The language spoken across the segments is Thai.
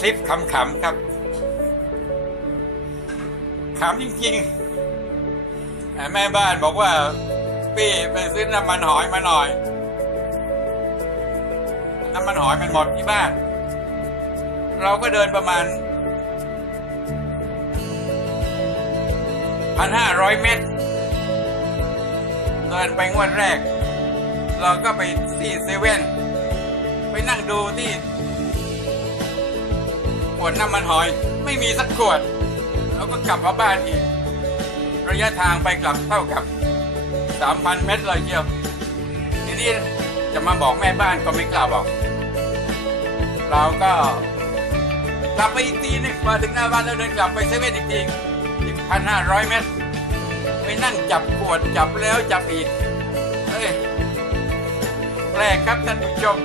คลิปขำๆครับขำจริงๆแม่บ้านบอกว่า พี่ไปซื้อน้ำมันหอยมาหน่อย น้ำมันหอยมันหมดที่บ้าน เราก็เดินประมาณพันห้าร้อยเมตร เดินไปงวดแรก เราก็ไปที่เซเว่นไปนั่งดูที่ ขวดน้ำมันหอย ไม่มีสักขวดแล้วก็กลับมาบ้านอีก ระยะทางไปกลับเท่ากับ 3,000 เมตรเลยเชียว ทีนี้จะมาบอกแม่บ้านก็ไม่กล้าบอก เราก็กลับไปอีกทีหนึงมาถึงหน้าบ้านแล้วเดินกลับไปเซเว่นอีกทีอีกพันห้าร้อยเมตร ไปนั่งจับขวดจับแล้วจับอีกเฮ้ยแปลกครับท่านผู้ชม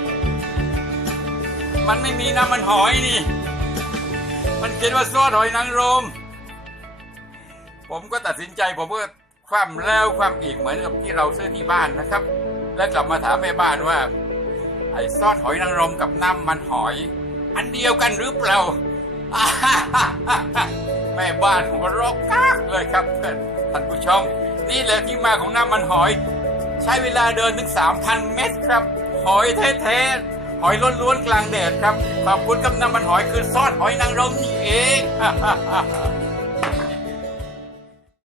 มันไม่มีน้ำมันหอยนี่ มันเขียนว่าซอสหอยนางรม ผมก็ตัดสินใจผมก็คว่ำแล้วคว่ำอีกเหมือนกับที่เราซื้อที่บ้านนะครับ แล้วกลับมาถามแม่บ้านว่า ไอ้ซอสหอยนางรมกับน้ำมันหอย อันเดียวกันหรือเปล่า แม่บ้านหัวเรอกกากเลยครับท่านผู้ชมนี่แหละที่มาของน้ำมันหอย ใช้เวลาเดินถึง 3,000 เมตรครับ หอยแท้ๆ หอยล้วนๆกลางแดดครับ ขอบคุณกับน้ำมันหอยคือซอสหอยนางรมนี่เอง